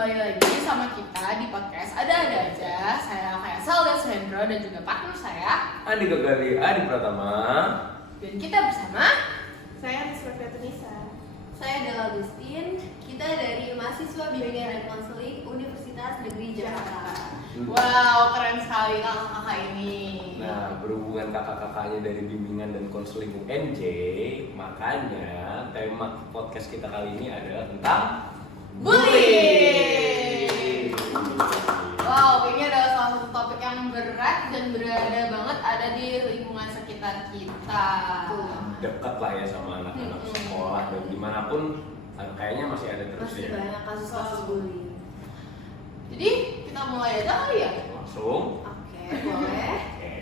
kembali lagi sama kita di podcast Ada-Ada Aja. Saya kayak Salda Sendro dan juga partner saya Andi Gagali, Adi Pratama. dan kita bersama Saya Rizka Fiatunisa. Saya Dela Agustin, kita dari mahasiswa Bimbingan dan Konseling Universitas Negeri Jakarta. wow, keren sekali kakak-kakak ini. Nah, berhubungan kakak-kakaknya dari bimbingan dan konseling UNJ, makanya tema podcast kita kali ini adalah tentang bullying. Wow, ini adalah salah satu topik yang berat dan berada banget ada di lingkungan sekitar kita. dekat lah ya sama anak-anak sekolah dan dimanapun kayaknya masih ada terus Masih ya. banyak kasus-kasus bullying. Jadi kita mulai aja kali ya. Langsung. Oke, boleh. Oke.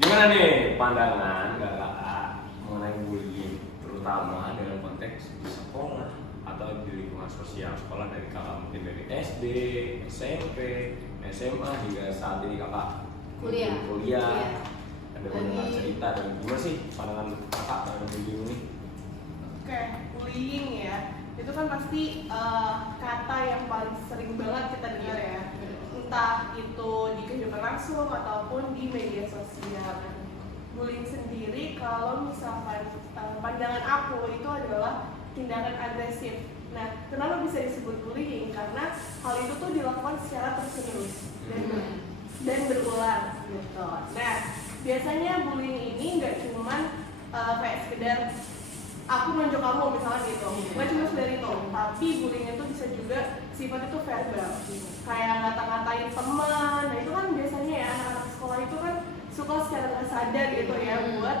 Gimana nih pandangan kakak mengenai bullying, terutama dalam konteks di sekolah atau di lingkungan sosial sekolah dari kakak, mungkin dari SD, SMP, SMA hingga saat ini kakak Kuliah. kuliah. Ada mendengar cerita dan gimana sih pandangan kakak terhadap bullying ini? Oke, bullying ya. Itu kan pasti kata yang paling sering banget kita dengar ya. Entah itu di kehidupan langsung ataupun di media sosial. Bullying sendiri kalau misalkan pandangan aku itu adalah tindakan agresif. Nah, kenapa bisa disebut bullying? Karena hal itu tuh dilakukan secara terus-menerus dan berulang gitu. Nah, biasanya bullying ini nggak cuman kayak sekedar aku nonjok kamu misalnya gitu, nggak cuma sekedar itu, tapi bullying itu bisa juga sifat itu verbal, kayak ngata-ngatain teman. Nah itu kan biasanya ya anak-anak sekolah itu kan suka secara nggak sadar gitu ya buat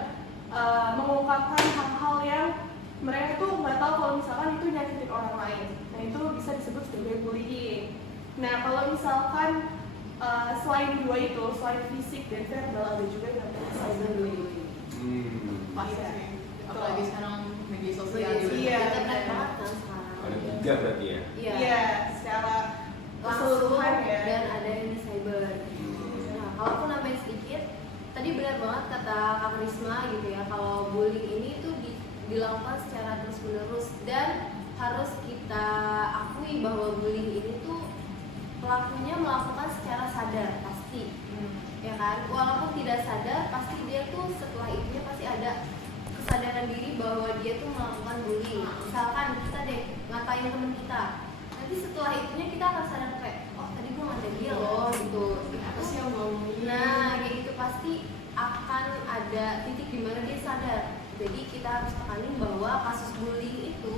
mengungkapkan hal-hal yang mereka tuh nggak tahu kalau misalkan itu nyakitin orang lain. Nah itu bisa disebut sebagai bullying. Nah kalau misalkan selain dua itu, selain fisik dan verbal, ada juga yang namanya cyberbullying. Pasti Iya. sih. Apalagi sekarang media sosial juga. Iya. Internet banget kan sekarang. Ada 3 berarti ya? Iya. Secara Langsung keseluruhan ya. dan ada yang di cyber. Nah, kalau aku nambahin sedikit, tadi benar banget kata Kak Risma gitu ya, kalau bullying ini tuh dilakukan secara terus-menerus dan harus kita akui bahwa bullying ini tuh pelakunya melakukan secara sadar pasti, ya kan? Walaupun tidak sadar, pasti dia tuh setelah itu pasti ada kesadaran diri bahwa dia tuh melakukan bullying. Misalkan kita deh ngatain temen kita, nanti setelah itunya kita akan sadar kayak, oh tadi gue ngatain dia loh gitu. Apa sih yang ngomongin? Nah kayak gitu pasti akan ada titik di mana dia sadar. Jadi kita harus tekanin bahwa kasus bullying itu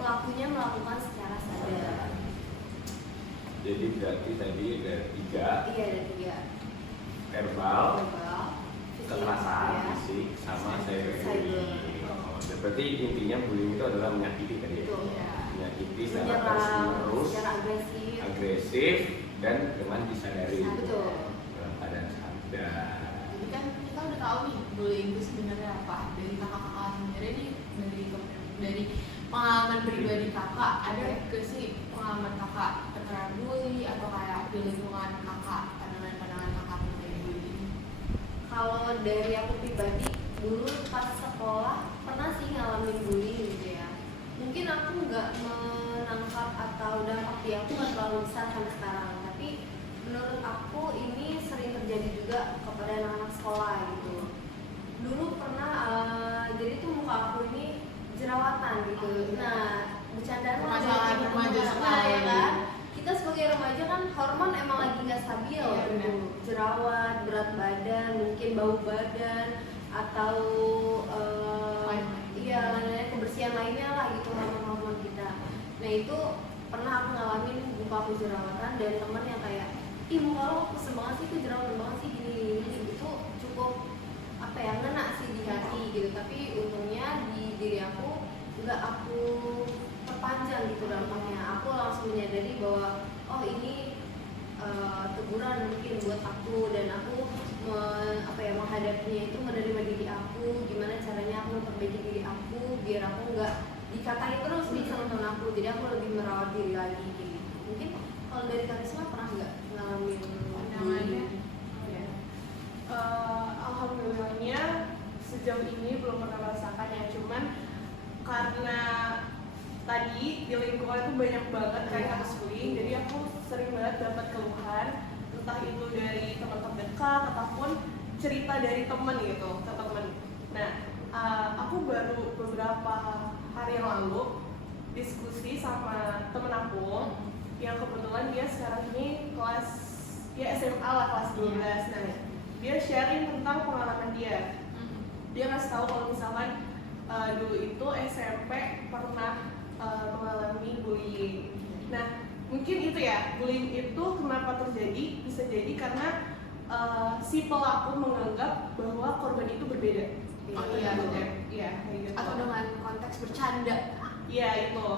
pelakunya melakukan secara sadar. Jadi berarti tadi ada 3. Iya ada 3. Verbal, Verbal, kekerasan ya. fisik, sama Cyber. cyberbullying. Berarti intinya bullying itu adalah menyakiti tadi ya? Betul. Menyakiti secara Menyerang terus-menerus, secara agresif. agresif, dan dengan disadari Betul. dalam keadaan sadar. Jadi kan kita udah tahu nih bullying itu sebenarnya apa. Dari kakak-kakak sendiri nih, dari pengalaman pribadi kakak, ada gak sih pengalaman kakak terkena bully atau kayak di lingkungan kakak, pandangan-pandangan kakak mengenai bullying? Kalau dari aku pribadi, dulu pas sekolah pernah sih ngalamin bullying gitu ya. Mungkin aku nggak menangkap atau dampak di aku nggak terlalu besar sampai sekarang. Tapi menurut aku ini sering terjadi juga kepada anak-anak sekolah gitu. Dulu pernah, jadi tuh muka aku ini jerawatan gitu. Nah, bercandaan lah Permasalahan dari remaja teman-teman, sekali. ya kan? Kita sebagai remaja kan hormon emang lagi nggak stabil Iya, gitu. benar. Jerawat, berat badan, mungkin bau badan atau iya lainnya kebersihan lainnya lah gitu hormon-hormon kita. Nah itu pernah aku ngalamin muka aku jerawatan dan temen yang kayak, ih muka lo kusut banget sih, tuh jerawatan banget sih gini itu cukup apa ya ngena sih di hati gitu. Tapi untungnya di diri aku nggak aku perpanjang gitu dampaknya. Aku langsung menyadari bahwa oh ini teguran mungkin buat aku, dan aku menghadapinya itu menerima diri aku, gimana caranya aku memperbaiki diri aku biar aku nggak dikatain terus di teman-teman aku. Jadi aku lebih merawat diri lagi gitu. Mungkin kalau dari Karisma pernah nggak ngalamin Pandangannya? Ya. Alhamdulillahnya sejauh ini belum pernah merasakan ya, cuman karena tadi di lingkungan itu banyak banget kayak kasus bullying, curhat ataupun cerita dari temen gitu ke temen. Nah, aku baru beberapa hari yang lalu diskusi sama temen aku yang kebetulan dia sekarang ini kelas SMA lah, kelas 12. Nah, dia sharing tentang pengalaman dia. Dia ngasih tahu kalau misalkan dulu itu SMP pernah mengalami bullying. Nah, mungkin itu ya, bullying itu kenapa terjadi? Bisa jadi karena si pelaku menganggap bahwa korban itu berbeda. Oh iya, betul. Iya, kayak gitu. Atau dengan konteks bercanda. Iya, itu.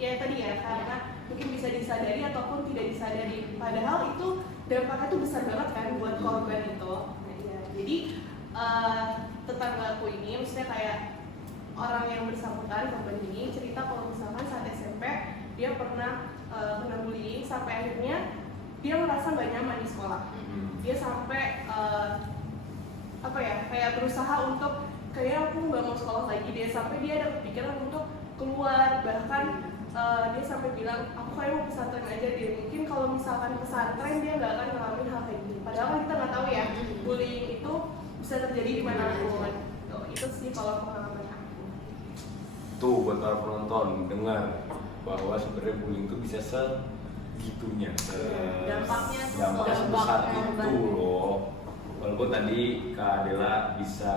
Ya tadi ya, karena mungkin bisa disadari ataupun tidak disadari. Padahal itu dampaknya tuh besar banget kan buat korban itu. Nah, iya. Jadi tetangga aku ini, maksudnya kayak orang yang bersangkutan, korban ini cerita kalau misalkan saat SMP dia pernah kena bullying sampai akhirnya dia merasa gak nyaman di sekolah. Dia sampai apa ya, kayak berusaha untuk kayak aku nggak mau sekolah lagi. Dia sampai dia ada kepikiran untuk keluar, bahkan dia sampai bilang aku kayak mau pesantren aja deh. Mungkin kalau misalkan pesantren dia nggak akan ngalamin hal kayak gini. Padahal kan kita nggak tahu ya, bullying itu bisa terjadi di mana-pun. Itu sih kalau pengalaman aku. Tuh buat para penonton dengar bahwa sebenarnya bullying itu bisa segitunya, Dampaknya tuh dampaknya sebesar korban. itu loh. Walaupun tadi Kak Adela bisa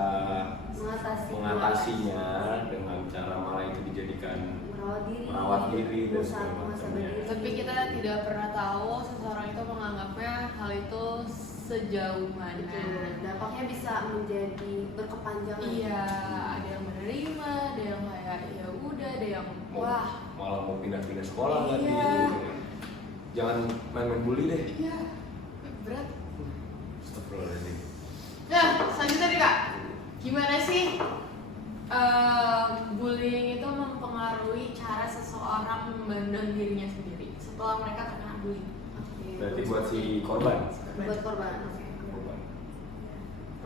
mengatasinya dengan cara malah itu dijadikan merawat diri dan segala macamnya. Tapi kita tidak pernah tahu seseorang itu menganggapnya hal itu sejauh mana. Dampaknya bisa menjadi berkepanjangan. Iya, ada yang menerima, ada yang kayak ya udah, ada yang wah. Malah mau pindah-pindah sekolah lagi. Iya. Jangan main-main bully deh. Iya, berat. Astagfirullahaladzim. Nah, selanjutnya nih Kak, gimana sih bullying itu mempengaruhi cara seseorang memandang dirinya sendiri setelah mereka terkena bullying? Berarti buat si korban. Buat korban. Korban.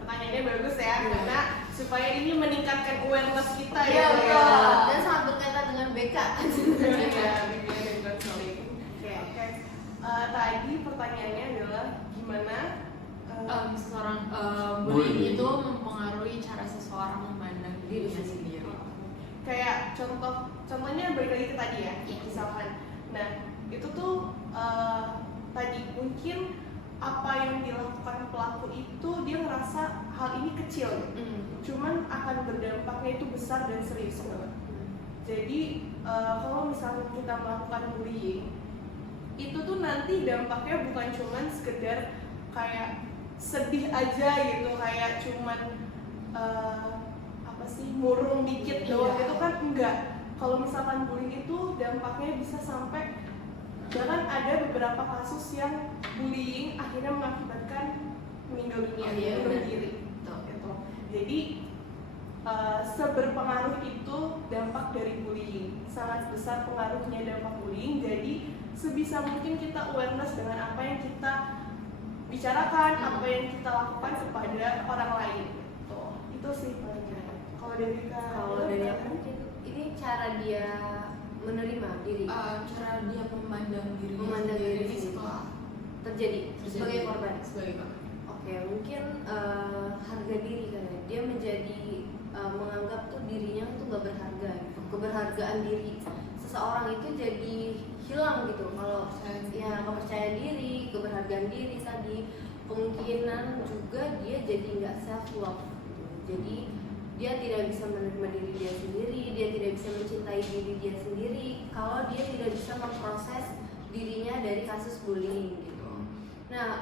Pertanyaannya bagus ya, karena supaya ini meningkatkan awareness kita Iya, ya. betul. Dan sangat berkaitan dengan BK. Iya, bimbingan dan counseling. Oke. Tadi pertanyaannya adalah gimana Seseorang Bullying. bullying itu mempengaruhi cara seseorang memandang dirinya sendiri. kayak contohnya balik lagi ke tadi ya, misalkan. Nah, itu tuh tadi mungkin apa yang dilakukan pelaku itu dia ngerasa hal ini kecil, cuman akan berdampaknya itu besar dan serius banget. Jadi kalau misalnya kita melakukan bullying, itu tuh nanti dampaknya bukan cuman sekedar kayak sedih aja gitu, kayak cuman apa sih, murung dikit doang. Iya. Itu kan enggak. Kalau misalkan bullying itu dampaknya bisa sampai, bahkan ada beberapa kasus yang bullying akhirnya mengakibatkan meninggal dunia, Oh, iya, bunuh benar. diri. Betul. Gitu. Jadi seberpengaruh itu dampak dari bullying, sangat besar pengaruhnya dampak bullying. Jadi sebisa mungkin kita awareness dengan apa yang kita bicarakan, apa yang kita lakukan kepada orang lain. Gitu. Itu sih palingnya. Kalau dari aku mungkin ini cara dia menerima diri, Cara dia memandang dirinya Memandang sendiri diri setelah terjadi sebagai korban. Sebagai korban. Oke, mungkin harga diri kan ya. Dia menjadi menganggap tuh dirinya tuh gak berharga gitu. Keberhargaan diri seseorang itu jadi hilang gitu. Kalau ya kepercayaan diri, keberhargaan diri tadi, kemungkinan juga dia jadi nggak self love gitu. Jadi dia tidak bisa menerima diri dia sendiri, dia tidak bisa mencintai diri dia sendiri kalau dia tidak bisa memproses dirinya dari kasus bullying gitu. Nah,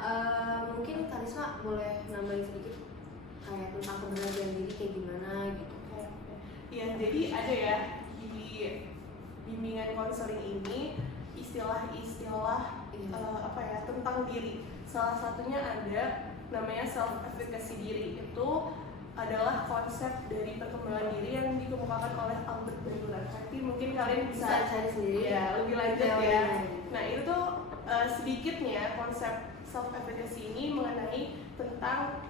mungkin Karisma boleh nambahin sedikit kayak tentang keberhargaan diri kayak gimana gitu. Iya, jadi ada ya di bimbingan konseling ini istilah-istilah apa ya, tentang diri. Salah satunya ada namanya self efficacy diri. Itu adalah konsep dari perkembangan diri yang dikemukakan oleh Albert Bandura. Nanti mungkin kalian bisa Cari sendiri ya lebih lanjut Ya, ya. gitu. Nah, itu tuh sedikitnya konsep self efficacy ini mengenai tentang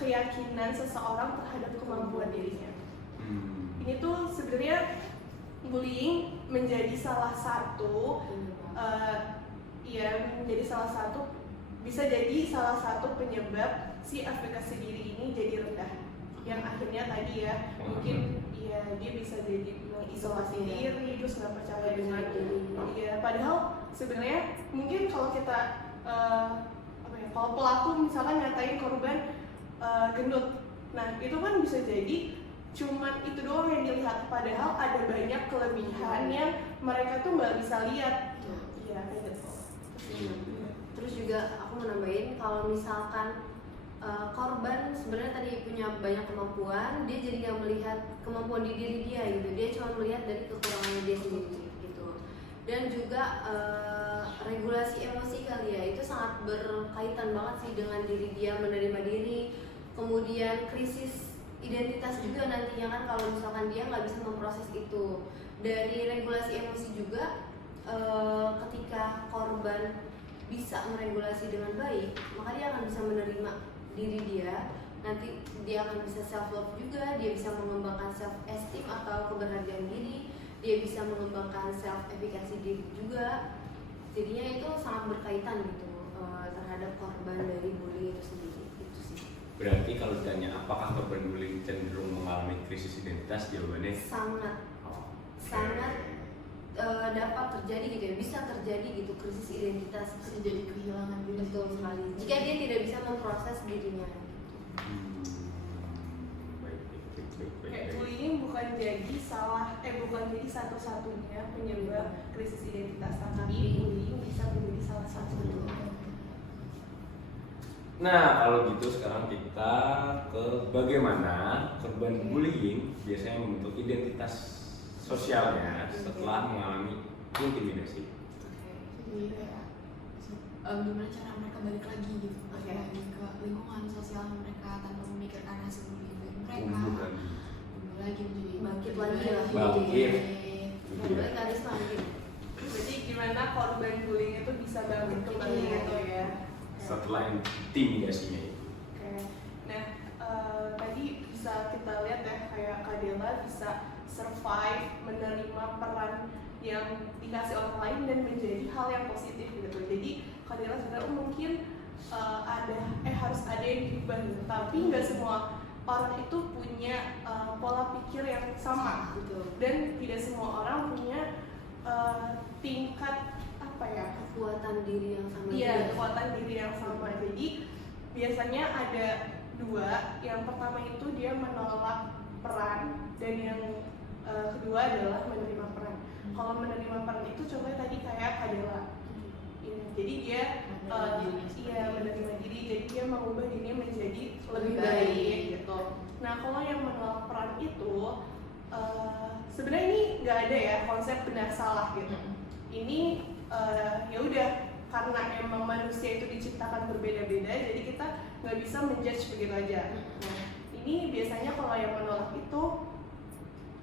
keyakinan seseorang terhadap kemampuan dirinya. Ini tuh sebenarnya bullying menjadi salah satu menjadi salah satu bisa jadi salah satu penyebab si efikasi diri ini jadi rendah, yang akhirnya tadi ya mungkin ya dia bisa jadi mengisolasi diri, terus nggak percaya dengan dia. Padahal sebenarnya mungkin kalau kita kalau pelaku misalkan nyatain korban gendut, nah itu kan bisa jadi cuman itu doang yang dilihat, padahal ada banyak kelebihan yang mereka tuh nggak bisa lihat. Iya kayak gitu. Terus juga aku mau nambahin kalau misalkan korban sebenarnya tadi punya banyak kemampuan, dia jadi nggak melihat kemampuan di diri dia gitu, dia cuma melihat dari kekurangannya dia sendiri gitu. Dan juga regulasi emosi kali ya, itu sangat berkaitan banget sih dengan diri dia menerima diri, kemudian krisis identitas juga nantinya kan kalau misalkan dia nggak bisa memproses itu. Dari regulasi emosi juga ketika korban bisa meregulasi dengan baik, maka dia akan bisa menerima diri dia, nanti dia akan bisa self love juga, dia bisa mengembangkan self esteem atau keberhargaan diri, dia bisa mengembangkan self efikasi diri juga. Jadinya itu sangat berkaitan gitu terhadap korban dari bullying itu sendiri. Itu sih. Berarti kalau ditanya apakah korban bullying cenderung mengalami krisis identitas, jawabannya Sangat dapat terjadi gitu ya, bisa terjadi gitu krisis identitas, Bisa jadi kehilangan diri. betul sekali jika dia tidak bisa memproses dirinya. Kayak bullying bukan jadi satu-satunya penyebab krisis identitas, tapi bullying bisa menjadi salah satu. Nah, kalau gitu sekarang kita ke bagaimana korban bullying biasanya membentuk identitas sosialnya setelah mengalami intimidasi. Jadi kayak gimana cara mereka balik lagi gitu, balik lagi ke lingkungan sosial mereka tanpa memikirkan hasil bullying mereka. Tumbuh Lagi menjadi Bangkit lagi lah. Bangkit. Balik lagi lagi. Jadi gimana korban bullying itu bisa bangkit kembali gitu ya? setelah intimidasinya itu. Oke. Nah, tadi bisa kita lihat ya kayak Kak Dela bisa survive menerima peran yang dikasih orang lain dan menjadi hal yang positif gitu. Jadi Kak Dela sebenarnya mungkin harus ada yang diubah gitu. Tapi nggak semua orang itu punya pola pikir yang sama gitu. Dan tidak semua orang punya tingkat kekuatan diri yang sama. Iya, kekuatan diri yang sama. Jadi biasanya ada dua. Yang pertama itu dia menolak peran, dan yang kedua adalah menerima peran. Kalau menerima peran itu contohnya tadi kayak Kadela. Jadi dia menerima diri, jadi dia mengubah dirinya menjadi lebih baik gitu. Nah, kalau yang menolak peran itu sebenarnya ini nggak ada ya konsep benar salah gitu. Ini ya udah, karena emang manusia itu diciptakan berbeda-beda, jadi kita nggak bisa menjudge begitu aja. Nah, ini biasanya kalau yang menolak itu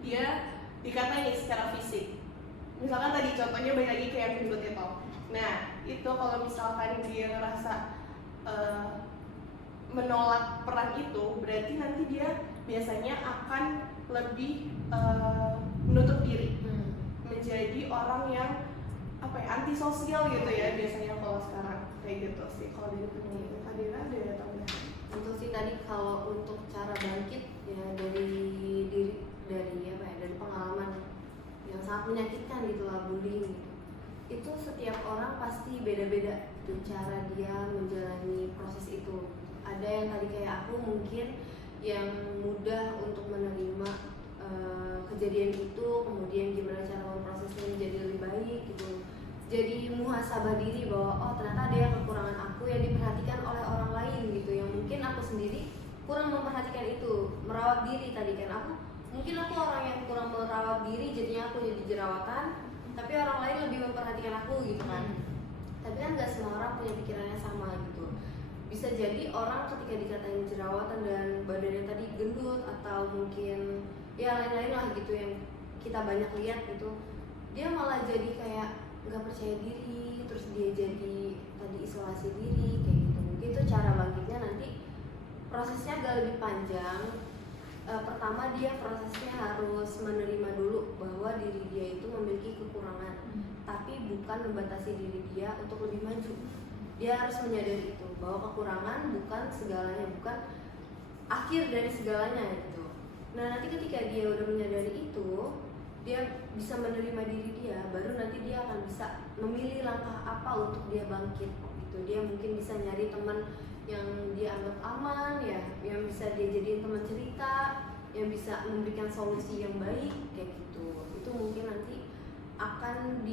dia dikatain secara fisik. Misalkan tadi contohnya balik lagi kayak yang gendut itu. Nah, itu kalau misalkan dia ngerasa menolak peran itu, berarti nanti dia biasanya akan lebih menutup diri, menjadi orang yang antisosial gitu ya biasanya kalau sekarang kayak gitu sih. Kalau dari penelitian Kadira ada tambahan? Untuk sih tadi kalau untuk cara bangkit ya dari pengalaman yang sangat menyakitkan gitu lah, bullying gitu. Itu setiap orang pasti beda-beda tuh cara dia menjalani proses itu. Ada yang tadi kayak aku mungkin yang mudah untuk menerima kejadian itu, kemudian gimana cara memprosesnya menjadi lebih baik gitu. Jadi muhasabah diri bahwa oh ternyata ada yang kekurangan aku yang diperhatikan oleh orang lain gitu, yang mungkin aku sendiri kurang memperhatikan itu. Merawat diri tadi kan, aku orang yang kurang merawat diri, jadinya aku jadi jerawatan, tapi orang lain lebih memperhatikan aku gitu kan. Tapi kan gak semua orang punya pikirannya sama gitu. Bisa jadi orang ketika dikatain jerawatan dan badannya tadi gendut atau mungkin ya lain-lain lah gitu yang kita banyak lihat gitu, dia malah jadi kayak nggak percaya diri, terus dia jadi tadi isolasi diri kayak gitu. Mungkin itu cara bangkitnya nanti prosesnya agak lebih panjang. Pertama dia prosesnya harus menerima dulu bahwa diri dia itu memiliki kekurangan, tapi bukan membatasi diri dia untuk lebih maju. dia harus menyadari itu bahwa kekurangan bukan segalanya, bukan akhir dari segalanya gitu. Nah nanti ketika dia udah menyadari itu, dia bisa menerima diri dia, baru nanti dia akan bisa memilih langkah apa untuk dia bangkit gitu. Dia mungkin bisa nyari teman yang dia anggap aman ya, yang bisa dia jadiin teman cerita, yang bisa memberikan solusi yang baik kayak gitu. Itu mungkin nanti akan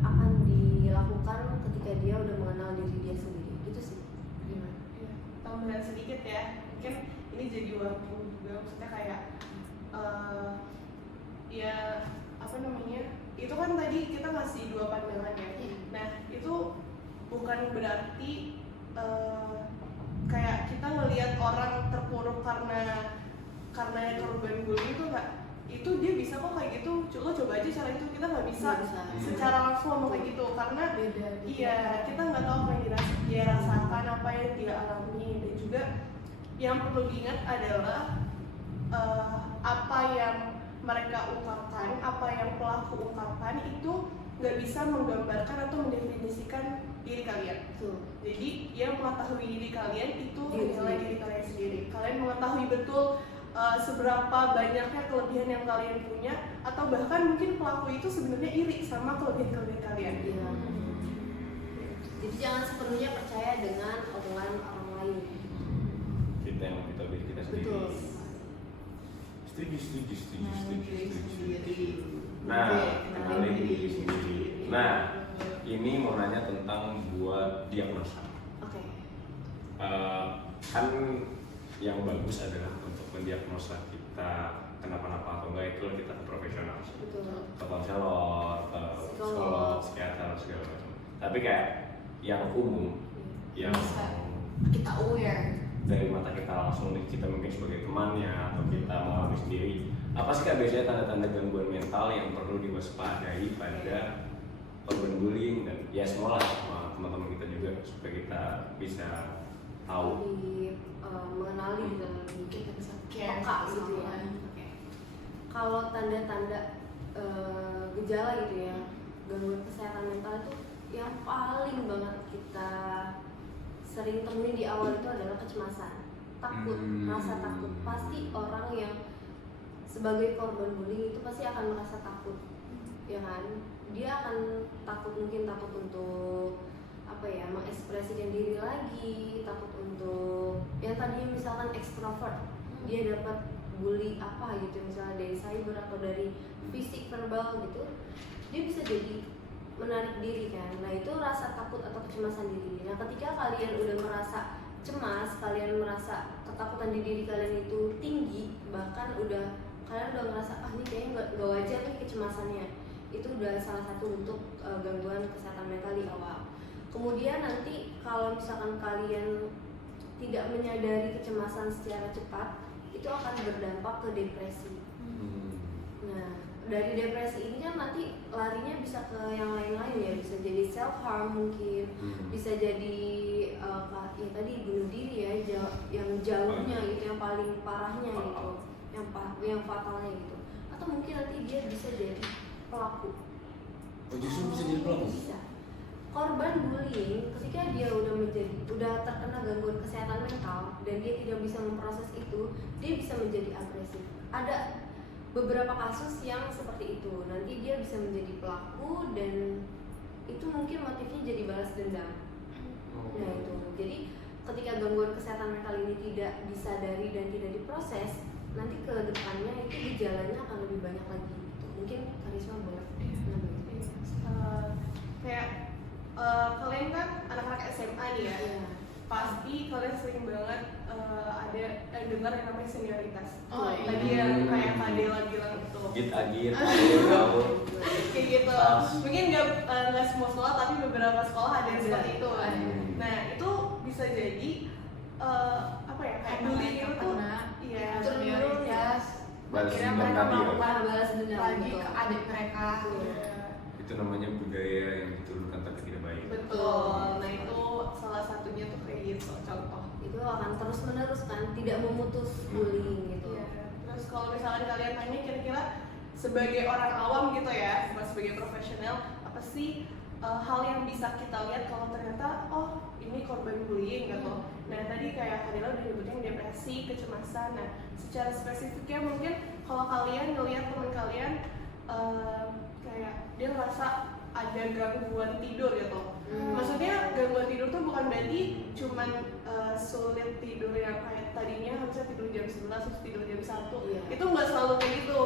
akan dilakukan ketika dia udah mengenal diri dia sendiri gitu sih. Gimana? Ya, tambahan sedikit ya, mungkin ini jadi working juga, maksudnya kayak ya apa namanya, itu kan tadi kita ngasih 2 pandangan ya. Nah itu bukan berarti kayak kita ngelihat orang terpuruk karena korban bullying itu enggak, itu dia bisa kok kayak gitu, lo coba aja cara itu. Kita nggak bisa secara langsung ngomong kayak gitu karena Beda. iya, kita nggak tahu apa yang dia rasakan, apa yang dia alami. Dan juga yang perlu diingat adalah apa yang mereka ungkapkan, apa yang pelaku ungkapkan itu nggak bisa menggambarkan atau mendefinisikan diri kalian. Jadi yang mengetahui diri kalian itu adalah diri kalian sendiri. Kalian mengetahui betul seberapa banyaknya kelebihan yang kalian punya, atau bahkan mungkin pelaku itu sebenarnya iri sama kelebihan kalian. Iya. Jadi jangan sepenuhnya percaya dengan omongan orang lain. Kita yang kita diri kita sendiri. Betul. Setuju. Nah, kenali diri sendiri. Nah, ini mau nanya tentang buat diagnosa. Oke. Kan yang bagus adalah untuk mendiagnosa kita kenapa-napa atau enggak, itu kita ke profesional, Betul. ke konselor, ke psikolog, psikiater, segala macam. Tapi kayak yang umum, yang Bisa kita aware dari mata kita langsung nih, kita mungkin sebagai temannya atau kita mengalami sendiri, apa sih Kak biasanya tanda-tanda gangguan mental yang perlu diwaspadai pada korban bullying, dan ya semua lah, sama teman-teman kita juga, supaya kita bisa tahu. Mengenali dan kita bisa care peka gitu ya. Oke. Kalau tanda-tanda gejala gitu ya, gangguan kesehatan mental itu yang paling banget kita sering temuin di awal itu adalah kecemasan, takut, rasa takut. Pasti orang yang sebagai korban bullying itu pasti akan merasa takut, ya kan? Dia akan takut, mungkin takut untuk mengekspresikan diri lagi, takut untuk yang tadinya misalkan ekstrovert, dia dapat bully apa gitu, misalnya dari cyber atau dari fisik verbal gitu, dia bisa jadi menarik diri kan. Nah itu rasa takut atau kecemasan diri. Nah ketika kalian udah merasa cemas, kalian merasa ketakutan di diri kalian itu tinggi, bahkan kalian udah ngerasa ini kayaknya nggak wajar nih kecemasannya, itu udah salah satu untuk gangguan kesehatan mental di awal. Kemudian nanti kalau misalkan kalian tidak menyadari kecemasan secara cepat, itu akan berdampak ke depresi. Nah, dari depresi ini kan nanti larinya bisa ke yang lain-lain ya, bisa jadi self harm mungkin, bisa jadi ya tadi bunuh diri ya, yang jauhnya gitu, yang paling parahnya gitu, yang fatalnya gitu. Atau mungkin nanti dia bisa jadi pelaku. Oh, justru bisa jadi pelaku? Bisa. Korban bullying ketika dia udah terkena gangguan kesehatan mental dan dia tidak bisa memproses itu, dia bisa menjadi agresif. Ada beberapa kasus yang seperti itu, nanti dia bisa menjadi pelaku dan itu mungkin motifnya jadi balas dendam. Nah itu, jadi ketika gangguan kesehatan mental ini tidak disadari dan tidak diproses, nanti ke depannya itu gejalanya akan lebih banyak lagi gitu. Mungkin Karisma boleh nambahin. Kayak kalian kan anak-anak SMA nih ya, pasti kalian sering banget ada yang dengar yang namanya senioritas. Tadi yang kayak Kak Dela bilang itu. Agit, Kayak gitu. Mungkin nggak semua sekolah, tapi beberapa sekolah ada yang seperti itu. Nah itu bisa jadi kayak bullying itu tuh, iya. Turun-turun ya. Balas Akhirnya dendam mereka tadi ya. melakukan Balas dendam, lagi betul. ke adik mereka. Itu namanya budaya yang diturunkan tapi tidak baik. Betul. Nah itu salah satunya tuh kayak gitu contoh. Itu akan terus menerus kan, tidak memutus bullying gitu. Iya. Terus kalau misalnya kalian tanya kira-kira sebagai orang awam gitu ya, bukan sebagai profesional, apa sih hal yang bisa kita lihat kalau ternyata ini korban bullying gitu. Nah tadi kayak Fadila udah nyebutin depresi, kecemasan. Nah secara spesifiknya mungkin kalau kalian ngelihat teman kalian kayak dia ngerasa ada gangguan tidur gitu. Maksudnya gangguan tidur tuh bukan berarti cuman sulit tidur yang kayak tadinya harusnya tidur jam 11 terus tidur jam 1. Iya. Itu nggak selalu kayak gitu.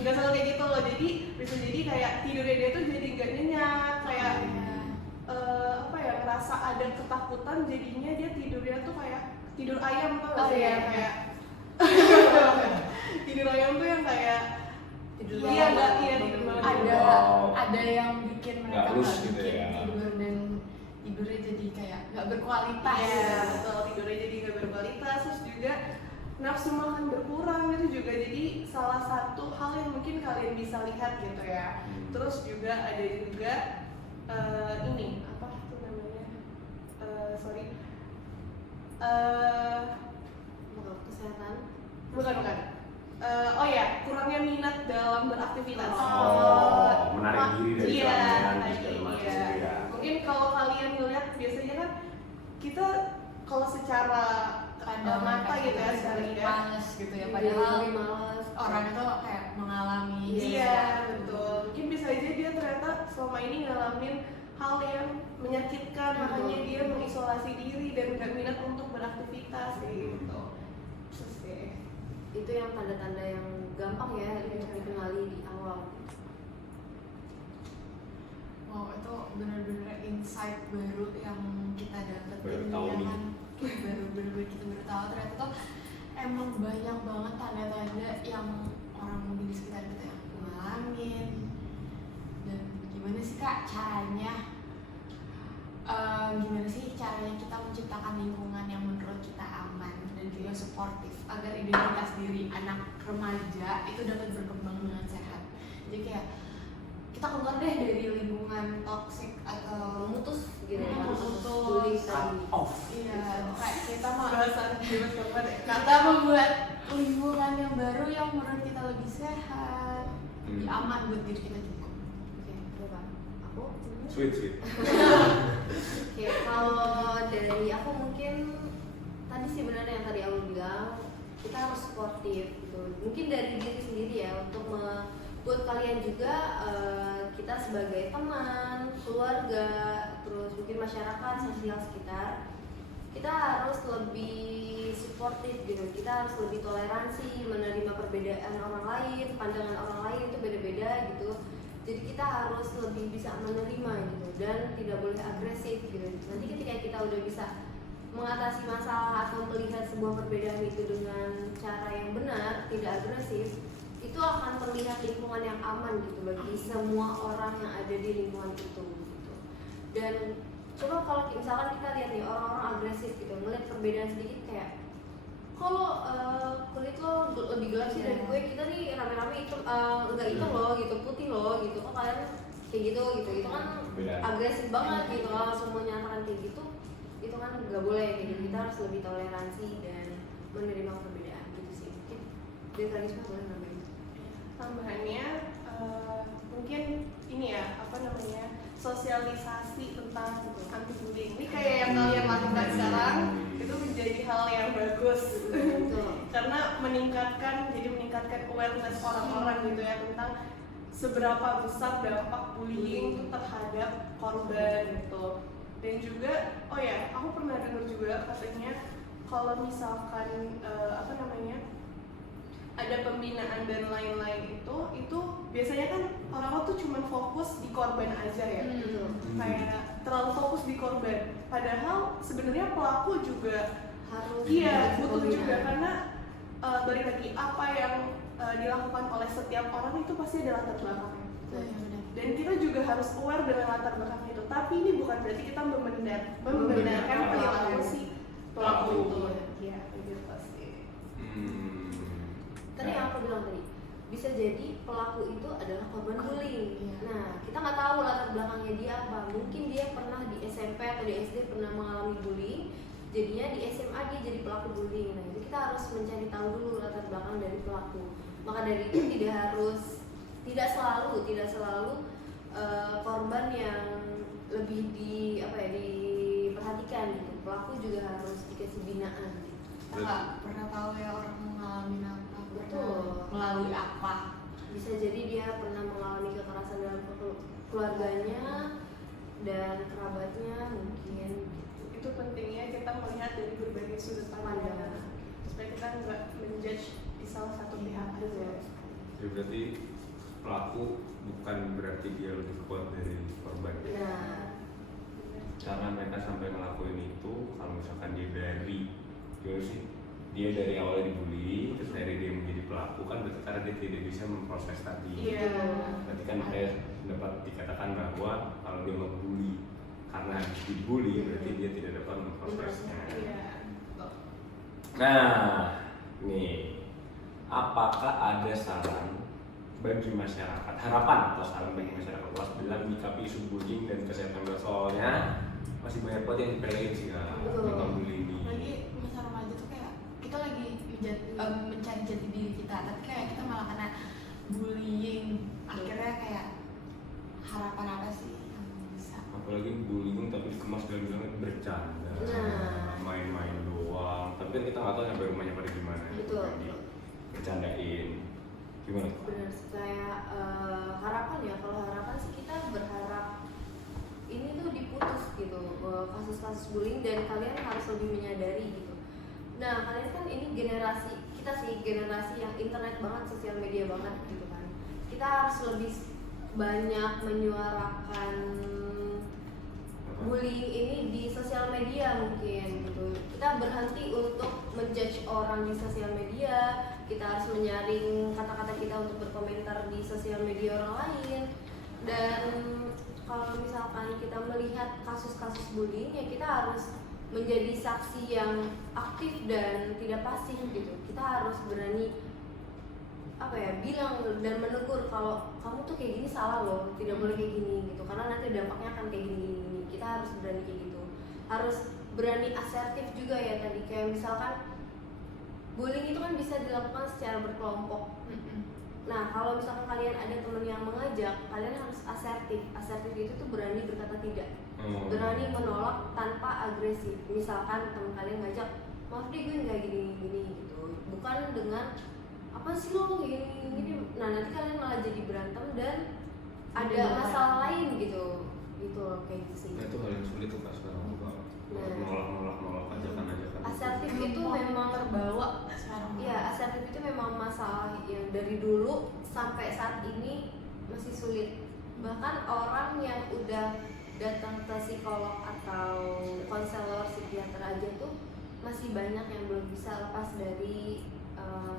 Nggak selalu kayak gitu loh. Jadi bisa jadi kayak tidurnya dia tuh jadi nggak nyenyak, kayak apa ya, ngerasa ada ketakutan jadinya dia tidurnya tuh kayak tidur ayam tuh kayak tidur ayam tuh yang kayak iya nggak iya tidur banget. Ada yang bikin mereka Nggak lus nggak gitu bikin ya. tidur dan tidurnya jadi kayak nggak berkualitas. Iya betul, tidurnya jadi nggak berkualitas. Terus juga nafsu makan berkurang, itu juga jadi salah satu hal yang mungkin kalian bisa lihat gitu ya. Terus juga ada juga ini apa tuh namanya Kesehatan. bukan oh ya, kurangnya minat dalam beraktivitas. Menarik diri dari iya, keramaian tadi, segala macam iya. gitu ya. Mungkin kalau kalian ngeliat biasanya kan kita kalau secara mata gitu ya, secara lihat males gitu ya, Padahal padahal lebih malas. orang itu kayak mengalami iya betul. Mungkin bisa aja dia ternyata selama ini ngalamin hal yang menyakitkan, makanya dia mengisolasi diri dan gak minat untuk beraktivitas kayak gitu. Terus deh. Itu yang tanda-tanda yang gampang ya untuk dikenali di awal. Wow, itu benar-benar insight baru yang kita dapat Baru ini tahu ya nih. kan. Baru kita baru tahu ternyata tuh emang banyak banget tanda-tanda yang orang di sekitar kita yang ngalamin. Dan gimana sih Kak caranya kita menciptakan lingkungan yang menurut kita aman dan juga suportif agar identitas diri anak remaja itu dapat berkembang dengan sehat. Jadi kayak kita keluar deh dari lingkungan toksik atau Memutus gitu ya. Memutus. Bullying tadi. Off. iya kayak kita mau Bahasan bebas banget ya. kita membuat lingkungan yang baru yang menurut kita lebih sehat, lebih aman buat diri kita juga. Oke, coba. Aku Sweet. Oke, kalau dari aku mungkin tadi sih benar yang tadi aku bilang, kita harus sportif gitu. Mungkin dari diri sendiri ya, untuk buat kalian juga kita sebagai teman, keluarga, terus mungkin masyarakat sosial sekitar, kita harus lebih suportif gitu. Kita harus lebih toleransi, menerima perbedaan orang lain, pandangan orang lain itu beda-beda gitu. Jadi kita harus lebih bisa menerima gitu dan tidak boleh agresif gitu. Nanti ketika kita udah bisa mengatasi masalah atau melihat sebuah perbedaan itu dengan cara yang benar, tidak agresif, itu akan terlihat lingkungan yang aman gitu bagi semua orang yang ada di lingkungan itu gitu. Dan coba kalau misalkan kita lihat nih orang-orang agresif gitu, ngeliat perbedaan sedikit kayak kalau kulit lo lebih gelap sih dari gue, kita nih rame-rame itu enggak itu loh gitu, putih loh gitu, kok kalian kayak gitu itu kan Perbedaan. agresif banget gitu, langsung menyatakan kayak gitu, itu kan nggak boleh kayak gitu. Kita harus lebih toleransi dan menerima perbedaan gitu sih. Mungkin dari Karisma boleh nambahin. Tambahannya mungkin ini ya, apa namanya, sosialisasi tentang anti bullying. Ini kayak yang kalian lakukan sekarang itu menjadi hal yang bagus. Karena meningkatkan awareness orang-orang gitu ya tentang seberapa besar dampak bullying itu terhadap korban gitu. Dan juga oh ya, aku pernah dengar juga katanya kalau misalkan apa namanya, ada pembinaan dan lain-lain itu biasanya kan orang-orang tuh cuma fokus di korban aja ya, kayak terlalu fokus di korban. Padahal sebenarnya pelaku juga Harus butuh juga, karena balik lagi apa yang dilakukan oleh setiap orang itu pasti ada latar belakangnya. Dan kita juga harus aware dengan latar belakang itu. Tapi ini bukan berarti kita membenarkan perilaku si pelaku itu. Iya, itu pasti. Tadi yang aku bilang tadi, bisa jadi pelaku itu adalah korban bullying. Nah, kita nggak tahu latar belakangnya dia apa. Mungkin dia pernah di SMP atau di SD pernah mengalami bullying, jadinya di SMA dia jadi pelaku bullying. Nah, itu kita harus mencari tahu dulu latar belakang dari pelaku. Maka dari itu tidak selalu korban yang lebih diperhatikan diperhatikan gitu. Pelaku juga harus dikasih binaan gitu. Kita nggak pernah tahu ya orang mengalami apa, Betul. melalui apa. Bisa jadi dia pernah mengalami kekerasan dalam keluarganya dan kerabatnya mungkin gitu. Itu pentingnya kita melihat dari berbagai sudut pandang supaya kita nggak menjudge di salah satu pihak aja. Jadi berarti pelaku bukan berarti dia lebih kuat dari korban. Nah, Karena mereka sampai ngelakuin itu, kalau misalkan dia dari gimana sih? Dia dari awalnya dibully, terus akhirnya dia menjadi pelaku, kan berarti karena dia tidak bisa memproses tadi. Iya. Berarti kan kayak dapat dikatakan bahwa kalau dia membuli karena habis dibully, berarti dia tidak dapat memprosesnya. Iya. Nah, nih, apakah ada saran bagi masyarakat, harapan atau saran bagi masyarakat luas dalam menyikapi isu bullying dan kesehatan mental? Soalnya masih banyak banget yang dipelain sih tentang bullying ini. Lagi masa remaja tuh kayak kita lagi mencari jati diri kita, tapi kayak kita malah kena bullying. Akhirnya kayak harapan apa sih yang bisa? Apalagi bullying tapi dikemas dalam bercanda, Nah. main-main doang. Tapi kan kita nggak tahu sampai rumahnya pada gimana. Betul. Bercandain, gimana tuh? benar kayak harapan ya. Kalau harapan sih kita berharap ini tuh diputus gitu kasus-kasus bullying, dan kalian harus lebih menyadari gitu. Nah, kalian kan ini generasi kita sih, generasi yang internet banget, sosial media banget gitu kan. Kita harus lebih banyak menyuarakan bullying ini di sosial media mungkin gitu. Kita berhenti untuk menjudge orang di sosial media. Kita harus menyaring kata-kata kita untuk berkomentar di sosial media orang lain. Dan kalau misalkan kita melihat kasus-kasus bullying, ya kita harus menjadi saksi yang aktif dan tidak pasif gitu. Kita harus berani bilang dan menegur kalau kamu tuh kayak gini salah loh, tidak boleh kayak gini gitu, karena nanti dampaknya akan kayak gini. Kita harus berani kayak gitu, harus berani asertif juga ya. Tadi kayak misalkan bullying itu kan bisa dilakukan secara berkelompok. Nah, kalau misalkan kalian ada teman yang mengajak, kalian harus asertif. Asertif itu tuh berani berkata tidak, berani menolak tanpa agresif. Misalkan teman kalian ngajak, maaf deh gue nggak gini gitu, bukan dengan apa sih lo gini. Nah, nanti kalian malah jadi berantem dan ada masalah lain gitu loh, kayak gitu sih. Nah, itu hal yang sulit tuh Kak sekarang juga. Nolak ajakan. Asertif itu memang terbawa sekarang. Iya, asertif itu memang masalah yang dari dulu sampai saat ini masih sulit. Bahkan orang yang udah datang ke psikolog atau konselor psikiater aja tuh masih banyak yang belum bisa lepas dari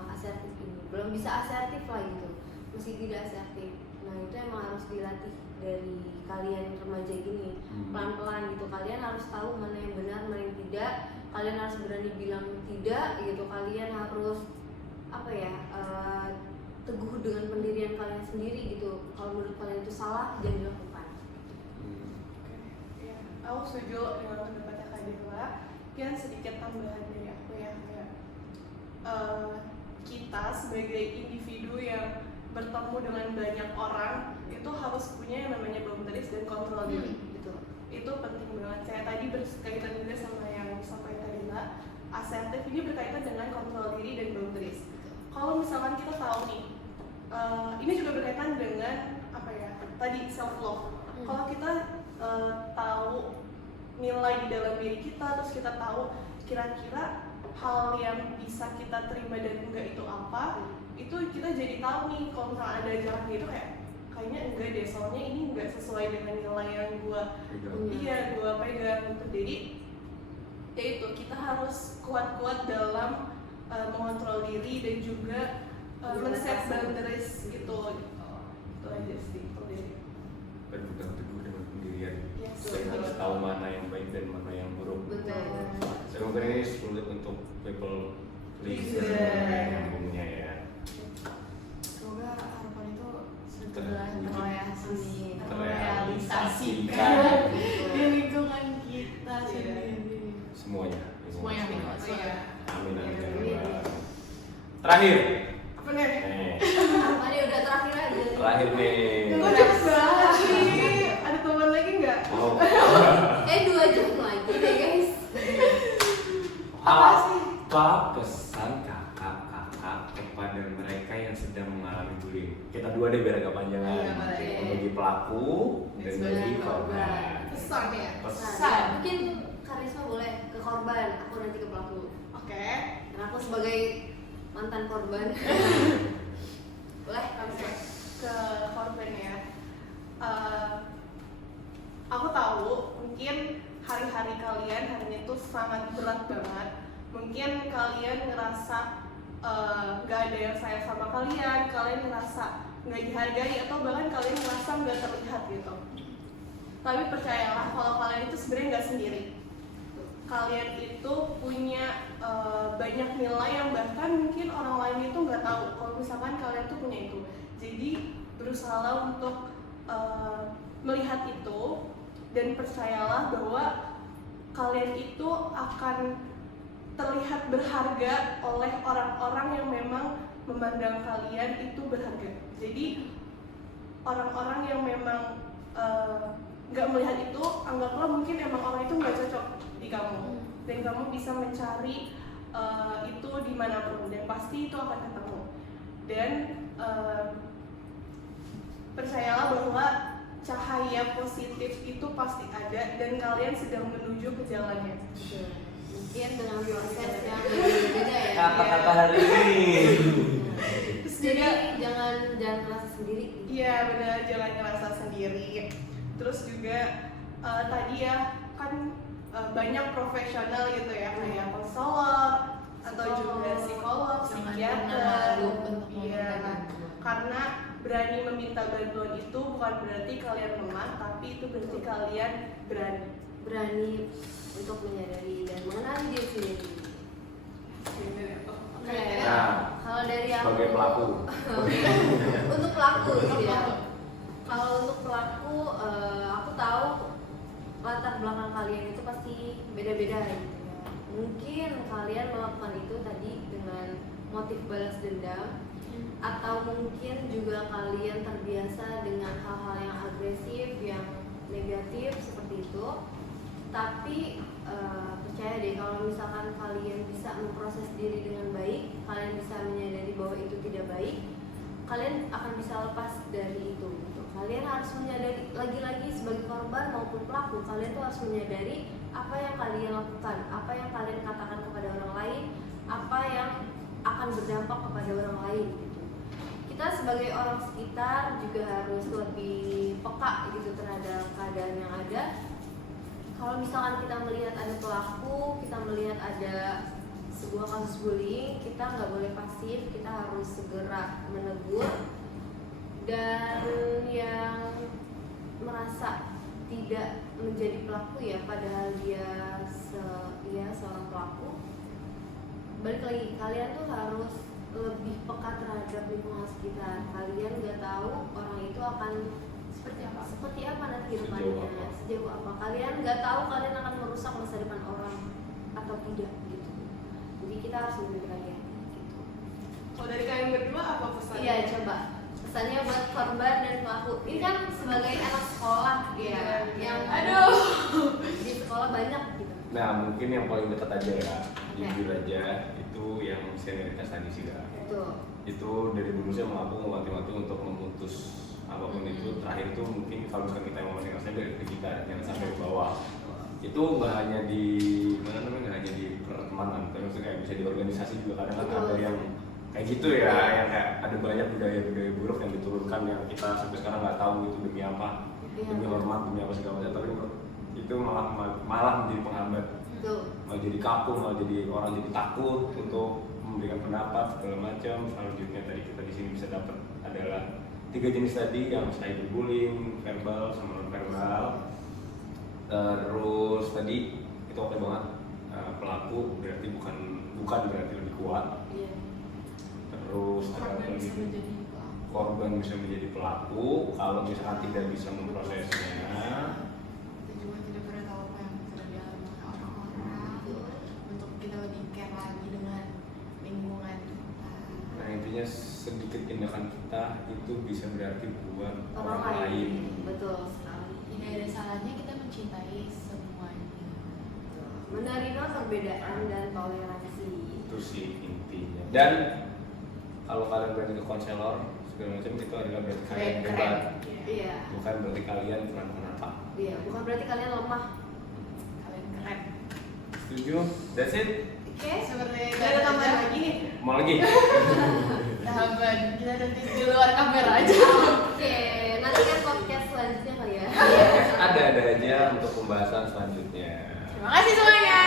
asertif ini. Belum bisa asertif lah gitu, masih tidak asertif. Nah, itu emang harus dilatih dari kalian remaja gini, pelan-pelan gitu. Kalian harus tahu mana yang benar, mana yang tidak. Kalian harus berani bilang tidak gitu. Kalian harus teguh dengan pendirian kalian sendiri gitu. Kalau menurut kalian itu salah, jangan dilakukan. Ya, aku setuju dengan pendapatnya Kak Dewa. Yang sedikit tambahan dari aku ya, kayak kita sebagai individu yang bertemu dengan banyak orang itu harus punya yang namanya boundaries dan kontrol diri. Gitu. Itu penting banget. Kayak tadi berkaitan juga sama yang disampaikan tadi Mbak, asertif ini berkaitan dengan kontrol diri dan boundaries. Kalau misalkan kita tahu nih, ini juga berkaitan dengan tadi self love. Kalau kita tahu nilai di dalam diri kita, terus kita tahu kira-kira hal yang bisa kita terima dan enggak itu apa, itu kita jadi tahu nih kalau misalnya ada ajaran gitu kayaknya enggak deh, soalnya ini enggak sesuai dengan nilai yang gue pegang. Jadi ya itu, kita harus kuat-kuat dalam mengontrol diri dan juga men-set boundaries gitu. Itu aja sih kalau dari Berpegang teguh dengan pendirian. Yes. Saya harus tahu mana yang baik dan mana yang buruk. Betul. Saya mungkin ini sulit untuk people pleaser Pleaser. nyambungnya ya. Semoga harapan itu Terrealisasikan. terrealisasikan di lingkungan kita sendiri. Semuanya. Semuanya. Amin. Amin. Terakhir. apa nih? Tadi udah terakhir aja. Terakhir nih. Kok cepet banget sih? Ada teman lagi nggak? Oh. 2 jam lagi deh guys. Apa sih? Apa pesan kakak-kakak kepada mereka yang sedang mengalami bullying? Kita dua deh biar agak panjangan. Iya, boleh. Bagi pelaku dan Sebagai bagi korban. korban. Pesan ya. Pesan. Mungkin Karisma boleh ke korban, aku nanti ke pelaku. Oke. Dan aku sebagai mantan korban. Boleh? Oke. Ke korban ya. Aku tahu mungkin hari-hari kalian hari ini tuh sangat berat banget. Mungkin kalian ngerasa gak ada yang sayang sama kalian ngerasa nggak dihargai atau bahkan kalian ngerasa nggak terlihat gitu. Tapi percayalah kalau kalian itu sebenarnya nggak sendiri. Kalian itu punya banyak nilai yang bahkan mungkin orang lain itu nggak tahu kalau misalkan kalian tuh punya itu. Jadi berusahalah untuk melihat itu dan percayalah bahwa kalian itu akan terlihat berharga oleh orang-orang yang memang memandang kalian itu berharga. Jadi orang-orang yang memang nggak melihat itu, anggaplah mungkin emang orang itu nggak cocok di kamu dan kamu bisa mencari itu dimanapun dan pasti itu akan ketemu. Dan percayalah bahwa cahaya positif itu pasti ada dan kalian sedang menuju ke jalannya. Mungkin dengan proses yang berbeda ya. Kata-kata hari ini. Terus Jadi juga jangan merasa sendiri. iya benar, jangan ngerasa sendiri. Terus juga tadi ya kan banyak profesional gitu ya kayak konselor atau juga psikolog, Jangan psikiater. pernah malu untuk Iya, meminta bantuan. karena berani meminta bantuan itu bukan berarti kalian lemah, tapi itu berarti kalian Berani untuk menyadari dan mengenali diri sendiri. Oke. Nah, Kalau dari aku sebagai pelaku. untuk pelaku sih ya. Kalau untuk pelaku, aku tahu latar belakang kalian itu pasti beda-beda gitu ya. Mungkin kalian melakukan itu tadi dengan motif balas dendam, atau mungkin juga kalian terbiasa dengan hal-hal yang agresif, yang negatif seperti itu. Tapi percaya deh kalau misalkan kalian bisa memproses diri dengan baik, kalian bisa menyadari bahwa itu tidak baik, kalian akan bisa lepas dari itu gitu. Kalian harus menyadari, lagi-lagi sebagai korban maupun pelaku, kalian tuh harus menyadari apa yang kalian lakukan, apa yang kalian katakan kepada orang lain, apa yang akan berdampak kepada orang lain gitu. Kita sebagai orang sekitar juga harus lebih peka gitu terhadap keadaan yang ada. Kalau misalkan kita melihat ada pelaku, kita melihat ada sebuah kasus bullying, kita nggak boleh pasif, kita harus segera menegur. Dan yang merasa tidak menjadi pelaku ya, padahal dia seorang pelaku, balik lagi, kalian tuh harus lebih peka terhadap lingkungan sekitar. Kalian nggak tahu orang itu akan seperti apa nanti kedepannya, sejauh apa. Kalian nggak tahu kalian akan merusak masa depan orang atau tidak gitu. Jadi kita harus lebih hati-hati gitu. Kalau dari kalian berdua apa pesannya? Iya, coba pesannya buat korban dan pelaku. Ini kan sebagai anak sekolah ya, yang di sekolah banyak gitu. Nah, mungkin yang paling dekat aja ya, jujur aja, itu yang senioritas tadi sih Kak. Itu dari dulu saya mengaku mewanti-wanti untuk memutus apapun itu. Terakhir itu mungkin kalau misalkan kita mau mendengar saya dari kita jangan sampai ke bawah. Itu nggak hanya di nggak hanya di pertemanan, tapi maksudnya kayak bisa di organisasi juga kadang kan ada yang kayak gitu ya, yang kayak ada banyak budaya-budaya buruk yang diturunkan yang kita sampai sekarang nggak tahu itu demi apa, demi hormat, demi apa segala macam, tapi itu malah menjadi penghambat, malah jadi kaku, malah jadi orang jadi takut untuk memberikan pendapat segala macam. Selanjutnya tadi kita di sini bisa dapat adalah 3 jenis tadi yang cyberbullying, verbal sama non verbal. Terus tadi itu oke banget, pelaku berarti bukan berarti lebih kuat. Terus korban bisa menjadi pelaku kalau misalkan tidak bisa memprosesnya. Kita juga tidak pernah tahu apa yang bisa dialami oleh orang-orang. Untuk kita lebih care lagi dengan lingkungan kita. Nah intinya sedikit tindakan kita itu bisa berarti buat Orang lain. Betul sekali. Tidak ada salahnya kita mencintai semuanya. menerima perbedaan dan toleransi. Itu sih intinya. Dan kalau kalian berani ke konselor segala macam itu adalah berarti kalian Keren. hebat, Iya. bukan berarti kalian kurang kenapa. Iya, bukan berarti kalian lemah. Kalian keren. Setuju? That's it. Oke. Seperti Gak ada tambahan lagi nih. Mau lagi? sahabat kita nanti di luar kamera aja. Oke, nanti kan podcast selanjutnya kali ya. Ada aja untuk pembahasan selanjutnya. Terima kasih semuanya.